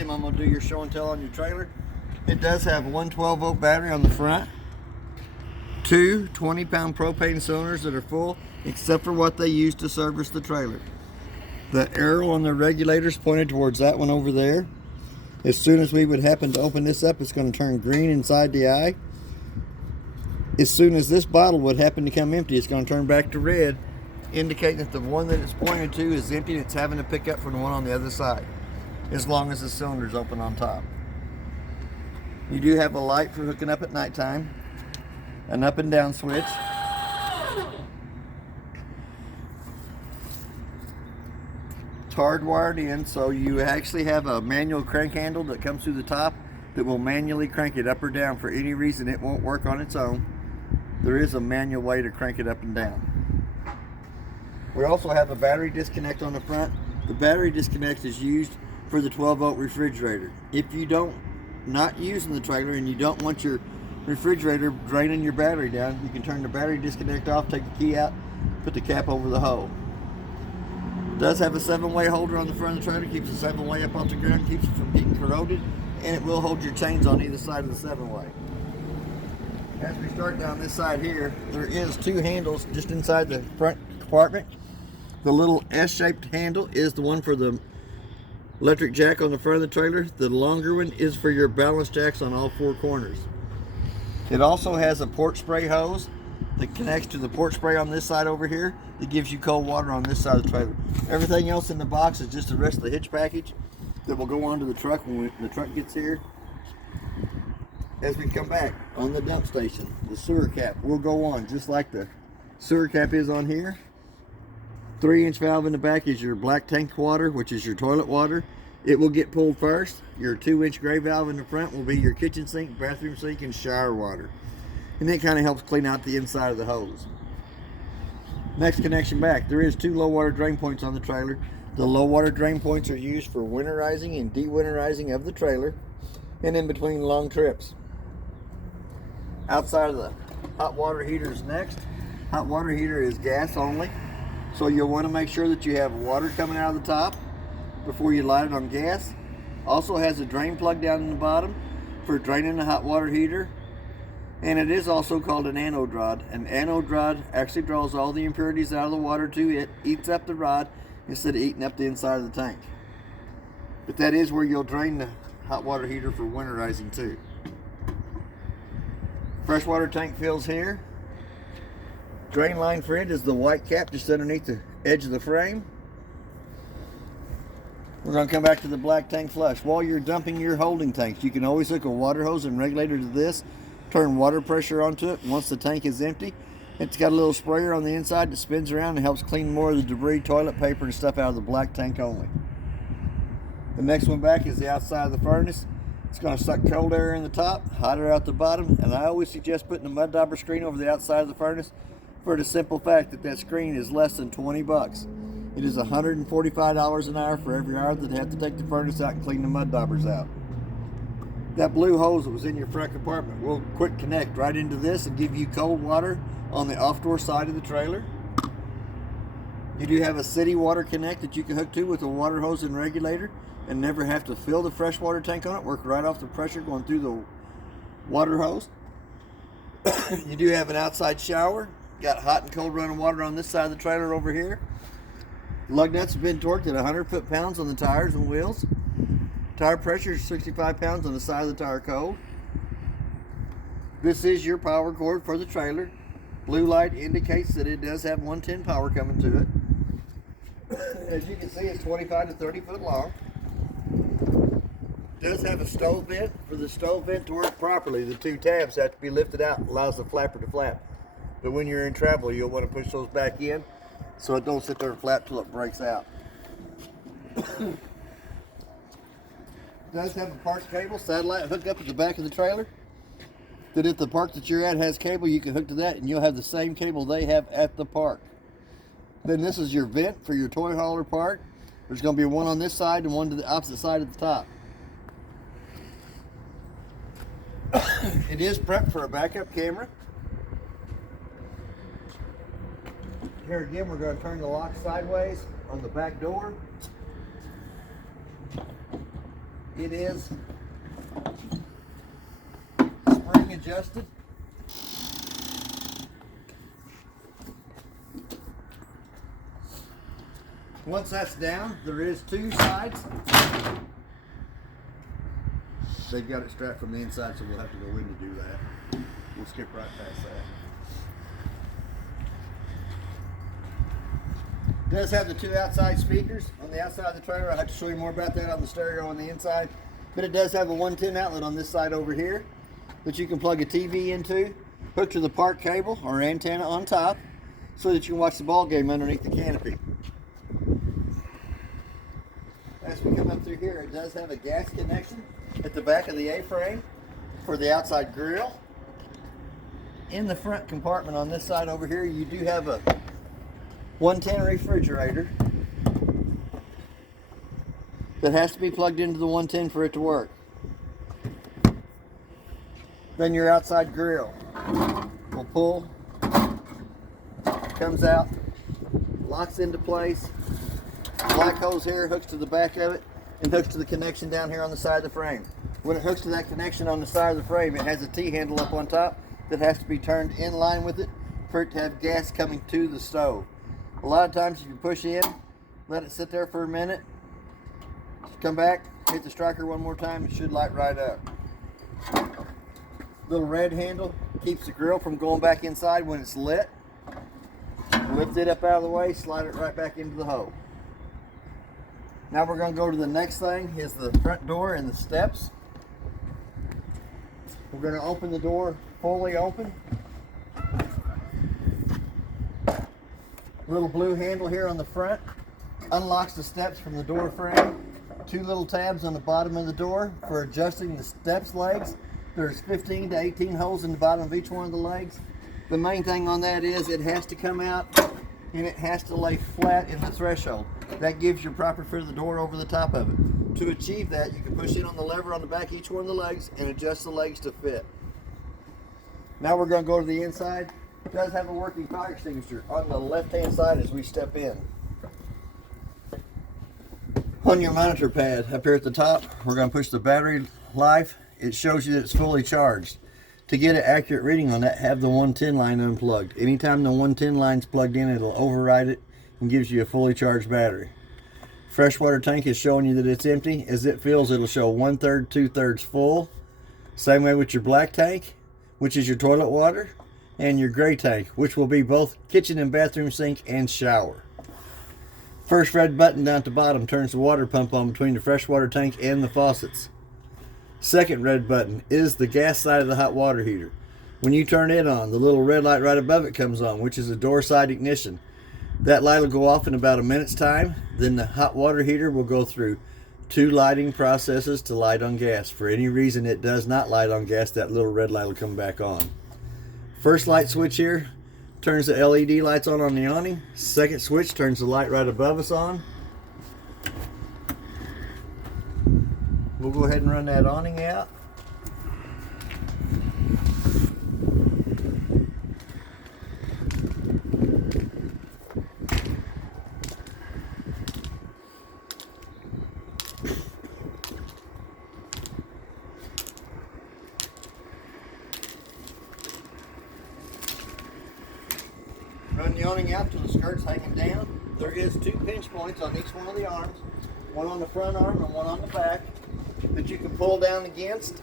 Tim, I'm going to do your show and tell on your trailer. It does have one 12-volt battery on the front, two 20-pound propane cylinders that are full, except for what they use to service the trailer. The arrow on the regulator's pointed towards that one over there. As soon as we would happen to open this up, it's going to turn green inside the eye. As soon as this bottle would happen to come empty, it's going to turn back to red, indicating that the one that it's pointed to is empty and it's having to pick up from the one on the other side, as long as the cylinder's open on top. You do have a light for hooking up at nighttime, an up and down switch, it's hardwired in, so you actually have a manual crank handle that comes through the top that will manually crank it up or down. For any reason it won't work on its own, there is a manual way to crank it up and down. We also have a battery disconnect on the front. The battery disconnect is used for the 12-volt refrigerator. If you don't not using the trailer and you don't want your refrigerator draining your battery down, you can turn the battery disconnect off, take the key out, put the cap over the hole. It does have a 7-way holder on the front of the trailer, keeps the 7-way up off the ground, keeps it from getting corroded, and it will hold your chains on either side of the 7-way. As we start down this side here, there is two handles just inside the front compartment. The little S-shaped handle is the one for the electric jack on the front of the trailer. The longer one is for your balance jacks on all four corners. It also has a port spray hose that connects to the port spray on this side over here that gives you cold water on this side of the trailer. Everything else in the box is just the rest of the hitch package that will go onto the truck when the truck gets here. As we come back on the dump station, the sewer cap will go on just like the sewer cap is on here. 3-inch valve in the back is your black tank water, which is your toilet water. It will get pulled first. Your 2-inch gray valve in the front will be your kitchen sink, bathroom sink, and shower water. And it kind of helps clean out the inside of the hose. Next connection back, there is two low water drain points on the trailer. The low water drain points are used for winterizing and de-winterizing of the trailer and in between long trips. Outside of the hot water heater is next. Hot water heater is gas only. So you'll want to make sure that you have water coming out of the top before you light it on gas. Also has a drain plug down in the bottom for draining the hot water heater. And it is also called an anode rod. An anode rod actually draws all the impurities out of the water to it, eats up the rod instead of eating up the inside of the tank. But that is where you'll drain the hot water heater for winterizing too. Freshwater tank fills here. Drain line for it is the white cap just underneath the edge of the frame. We're going to come back to the black tank flush. While you're dumping your holding tanks, you can always hook a water hose and regulator to this, turn water pressure onto it. Once the tank is empty, it's got a little sprayer on the inside that spins around and helps clean more of the debris, toilet paper, and stuff out of the black tank only. The next one back is the outside of the furnace. It's going to suck cold air in the top, hot air out the bottom, and I always suggest putting a mud dauber screen over the outside of the furnace for the simple fact that that screen is less than 20 bucks. It is $145 an hour for every hour that they have to take the furnace out and clean the mud daubers out. That blue hose that was in your front compartment will quick connect right into this and give you cold water on the off-door side of the trailer. You do have a city water connect that you can hook to with a water hose and regulator and never have to fill the freshwater tank on it. Work right off the pressure going through the water hose. You do have an outside shower. Got hot and cold running water on this side of the trailer over here. Lug nuts have been torqued at 100 foot-pounds on the tires and wheels. Tire pressure is 65 pounds on the side of the tire cold. This is your power cord for the trailer. Blue light indicates that it does have 110 power coming to it. As you can see, it's 25 to 30 foot long. It does have a stove vent. For the stove vent to work properly, the two tabs have to be lifted out. It allows the flapper to flap. But when you're in travel, you'll want to push those back in so it don't sit there and flap till it breaks out. It does have a park cable, satellite hooked up at the back of the trailer. That if the park that you're at has cable, you can hook to that and you'll have the same cable they have at the park. Then this is your vent for your toy hauler part. There's going to be one on this side and one to the opposite side of the top. It is prepped for a backup camera. Here again, we're going to turn the lock sideways on the back door. It is spring adjusted. Once that's down, there is two sides. They've got it strapped from the inside, so we'll have to go in to do that. We'll skip right past that. It does have the two outside speakers on the outside of the trailer. I'll have to show you more about that on the stereo on the inside. But it does have a 110 outlet on this side over here that you can plug a TV into, hook to the park cable or antenna on top so that you can watch the ball game underneath the canopy. As we come up through here, it does have a gas connection at the back of the A-frame for the outside grill. In the front compartment on this side over here, you do have a 110 refrigerator that has to be plugged into the 110 for it to work. Then your outside grill will pull, comes out, locks into place. Black hose here hooks to the back of it and hooks to the connection down here on the side of the frame. When it hooks to that connection on the side of the frame, it has a T-handle up on top that has to be turned in line with it for it to have gas coming to the stove. A lot of times if you push in, let it sit there for a minute, come back, hit the striker one more time, it should light right up. Little red handle keeps the grill from going back inside when it's lit. Lift it up out of the way, slide it right back into the hole. Now we're going to go to the next thing, is the front door and the steps. We're going to open the door fully open. Little blue handle here on the front unlocks the steps from the door frame. Two little tabs on the bottom of the door for adjusting the steps legs. There's 15 to 18 holes in the bottom of each one of the legs. The main thing on that is it has to come out and it has to lay flat in the threshold. That gives you proper fit of the door over the top of it. To achieve that, you can push in on the lever on the back of each one of the legs and adjust the legs to fit. Now we're going to go to the inside. It does have a working fire extinguisher on the left-hand side as we step in. On your monitor pad up here at the top, we're going to push the battery life. It shows you that it's fully charged. To get an accurate reading on that, have the 110 line unplugged. Anytime the 110 line's plugged in, it'll override it and gives you a fully charged battery. Freshwater tank is showing you that it's empty. As it fills, it'll show 1/3, 2/3 full. Same way with your black tank, which is your toilet water, and your gray tank, which will be both kitchen and bathroom sink and shower. First red button down at the bottom turns the water pump on between the freshwater tank and the faucets. Second red button is the gas side of the hot water heater. When you turn it on, the little red light right above it comes on, which is a door side ignition. That light will go off in about a minute's time. Then the hot water heater will go through 2 lighting processes to light on gas. For any reason it does not light on gas, that little red light will come back on. First light switch here turns the LED lights on the awning. Second switch turns the light right above us on. We'll go ahead and run that awning out. Run the awning out till the skirt's hanging down. There is 2 pinch points on each one of the arms, one on the front arm and one on the back, that you can pull down against.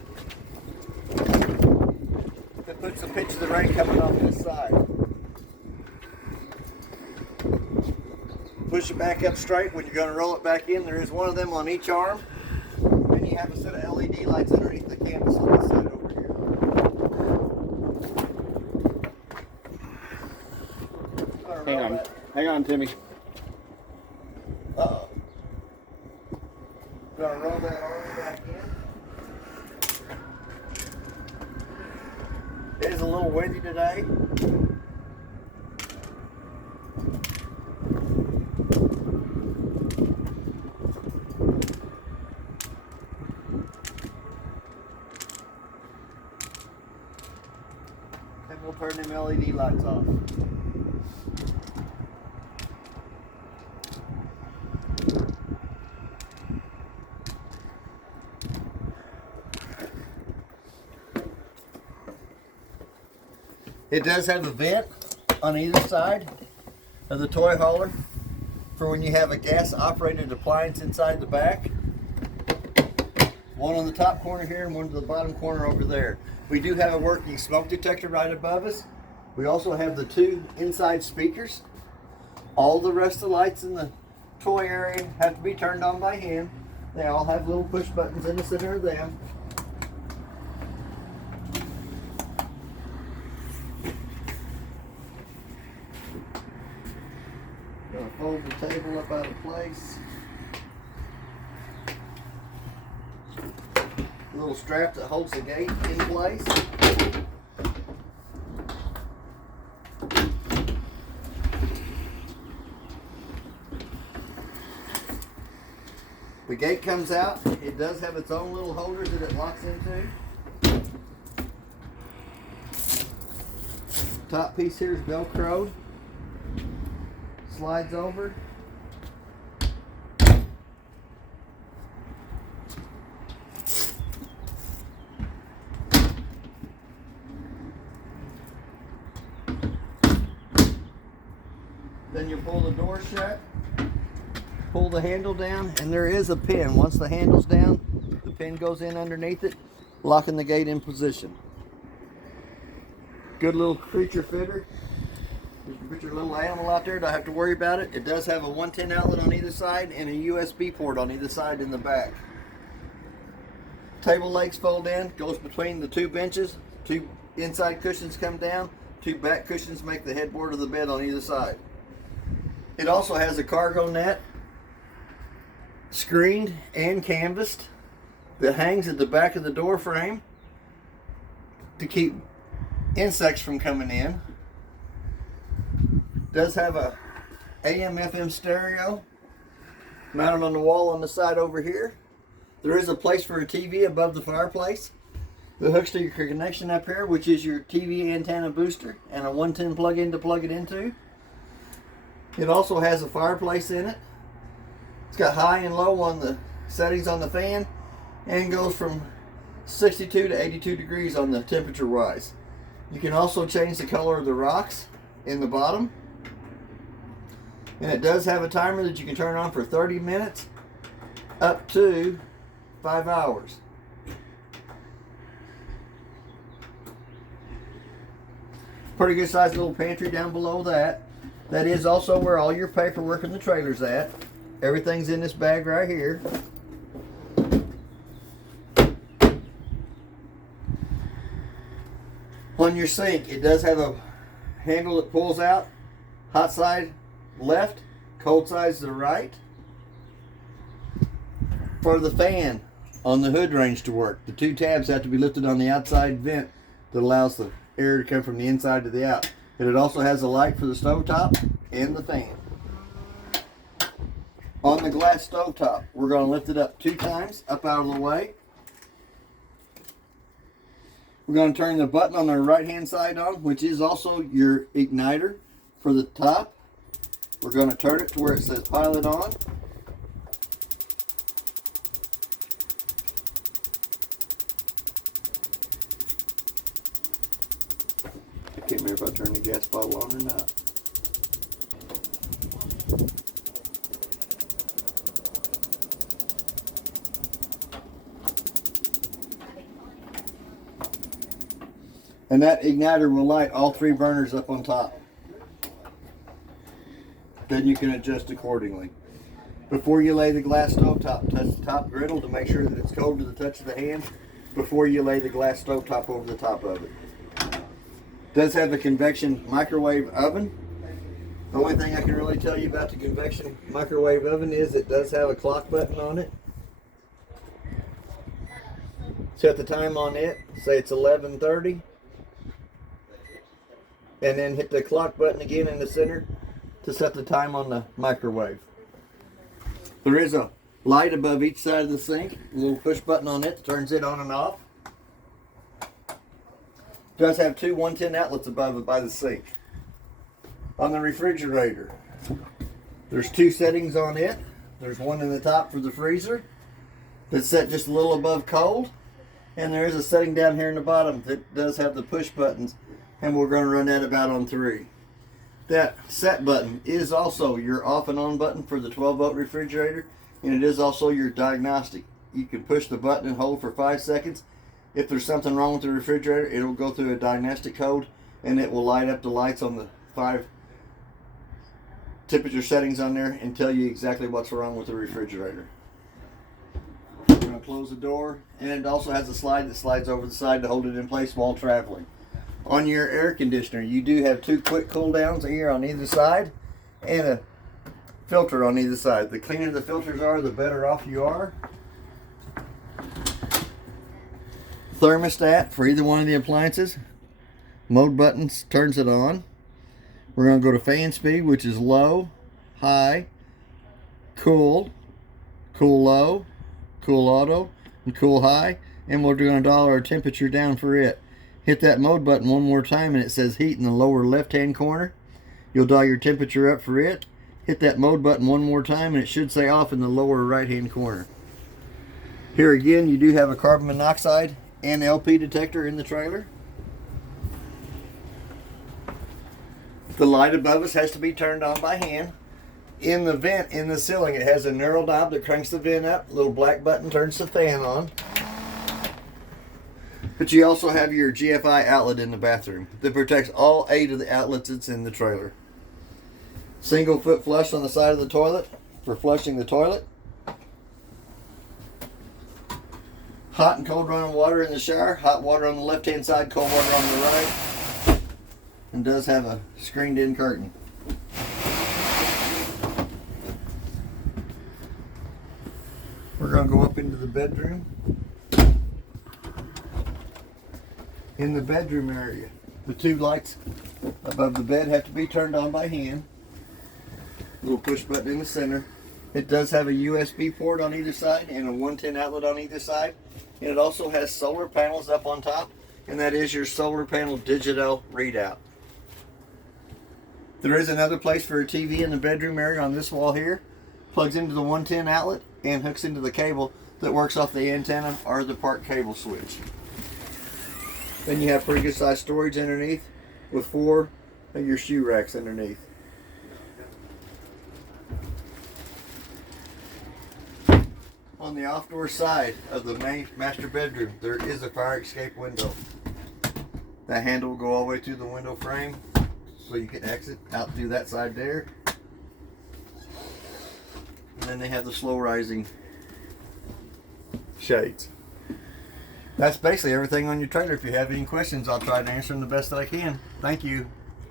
That puts a pitch of the rain coming off this side. Push it back up straight. When you're going to roll it back in, there is one of them on each arm. Then you have a set of LED lights underneath the canvas on this side over here. Hang on, Timmy. Uh-oh. Gonna roll that arm back in. It is a little windy today. And we'll turn them LED lights off. It does have a vent on either side of the toy hauler for when you have a gas operated appliance inside the back. One on the top corner here and one to the bottom corner over there. We do have a working smoke detector right above us. We also have the 2 inside speakers. All the rest of the lights in the toy area have to be turned on by hand. They all have little push buttons in the center of them. Gonna fold the table up out of place. A little strap that holds the gate in place. The gate comes out. It does have its own little holders that it locks into. Top piece here is Velcroed. Slides over. Then you pull the door shut, pull the handle down, and there is a pin. Once the handle's down, the pin goes in underneath it, locking the gate in position. Good little creature fitter. You can put your little animal out there, don't have to worry about it. It does have a 110 outlet on either side and a USB port on either side in the back. Table legs fold in, goes between the 2 benches. 2 inside cushions come down, 2 back cushions make the headboard of the bed on either side. It also has a cargo net, screened and canvassed, that hangs at the back of the door frame to keep insects from coming in. Does have a AM/FM stereo mounted on the wall on the side over here. There is a place for a TV above the fireplace. The hooks to your connection up here, which is your TV antenna booster and a 110 plug-in to plug it into. It also has a fireplace in it. It's got high and low on the settings on the fan and goes from 62 to 82 degrees on the temperature wise. You can also change the color of the rocks in the bottom. And it does have a timer that you can turn on for 30 minutes up to 5 hours. Pretty good sized little pantry down below that. That is also where all your paperwork in the trailer's at. Everything's in this bag right here. On your sink, it does have a handle that pulls out. Hot side left, cold side to the right. For the fan on the hood range to work, the 2 tabs have to be lifted on the outside vent that allows the air to come from the inside to the out. And it also has a light for the stovetop and the fan. On the glass stovetop, we're going to lift it up 2 times, up out of the way. We're going to turn the button on the right hand side on, which is also your igniter for the top. We're going to turn it to where it says pilot on. I can't remember if I turned the gas bottle on or not. And that igniter will light all 3 burners up on top. Then you can adjust accordingly. Before you lay the glass stovetop, touch the top griddle to make sure that it's cold to the touch of the hand before you lay the glass stovetop over the top of it. Does have a convection microwave oven. The only thing I can really tell you about the convection microwave oven is it does have a clock button on it. Set the time on it, say it's 11:30. And then hit the clock button again in the center to set the time on the microwave. There is a light above each side of the sink, a little push button on it that turns it on and off. It does have 2 110 outlets above it by the sink. On the refrigerator, there's 2 settings on it. There's one in the top for the freezer that's set just a little above cold. And there is a setting down here in the bottom that does have the push buttons and we're going to run that about on 3. That set button is also your off and on button for the 12-volt refrigerator, and it is also your diagnostic. You can push the button and hold for 5 seconds. If there's something wrong with the refrigerator, it'll go through a diagnostic code and it will light up the lights on the 5 temperature settings on there and tell you exactly what's wrong with the refrigerator. We're going to close the door, and it also has a slide that slides over the side to hold it in place while traveling. On your air conditioner, you do have 2 quick cool downs here on either side and a filter on either side. The cleaner the filters are, the better off you are. Thermostat for either one of the appliances. Mode buttons turns it on. We're going to go to fan speed, which is low, high, cool, cool low, cool auto, and cool high. And we're going to dial our temperature down for it. Hit that mode button one more time and it says heat in the lower left hand corner. You'll dial your temperature up for it. Hit that mode button one more time and it should say off in the lower right hand corner. Here again, you do have a carbon monoxide and LP detector in the trailer. The light above us has to be turned on by hand. In the vent in the ceiling, it has a knurl knob that cranks the vent up. A little black button turns the fan on. But you also have your GFI outlet in the bathroom that protects all 8 of the outlets that's in the trailer. Single foot flush on the side of the toilet for flushing the toilet. Hot and cold running water in the shower. Hot water on the left hand side, cold water on the right. And does have a screened in curtain. We're going to go up into the bedroom. In the bedroom area, the 2 lights above the bed have to be turned on by hand. Little push button in the center. It does have a USB port on either side and a 110 outlet on either side. And it also has solar panels up on top, and that is your solar panel digital readout. There is another place for a TV in the bedroom area on this wall here. Plugs into the 110 outlet and hooks into the cable that works off the antenna or the park cable switch. Then you have pretty good sized storage underneath with 4 of your shoe racks underneath. On the off-door side of the main master bedroom, there is a fire escape window. That handle will go all the way through the window frame so you can exit out through that side there. And then they have the slow rising shades. That's basically everything on your trailer. If you have any questions, I'll try to answer them the best that I can. Thank you.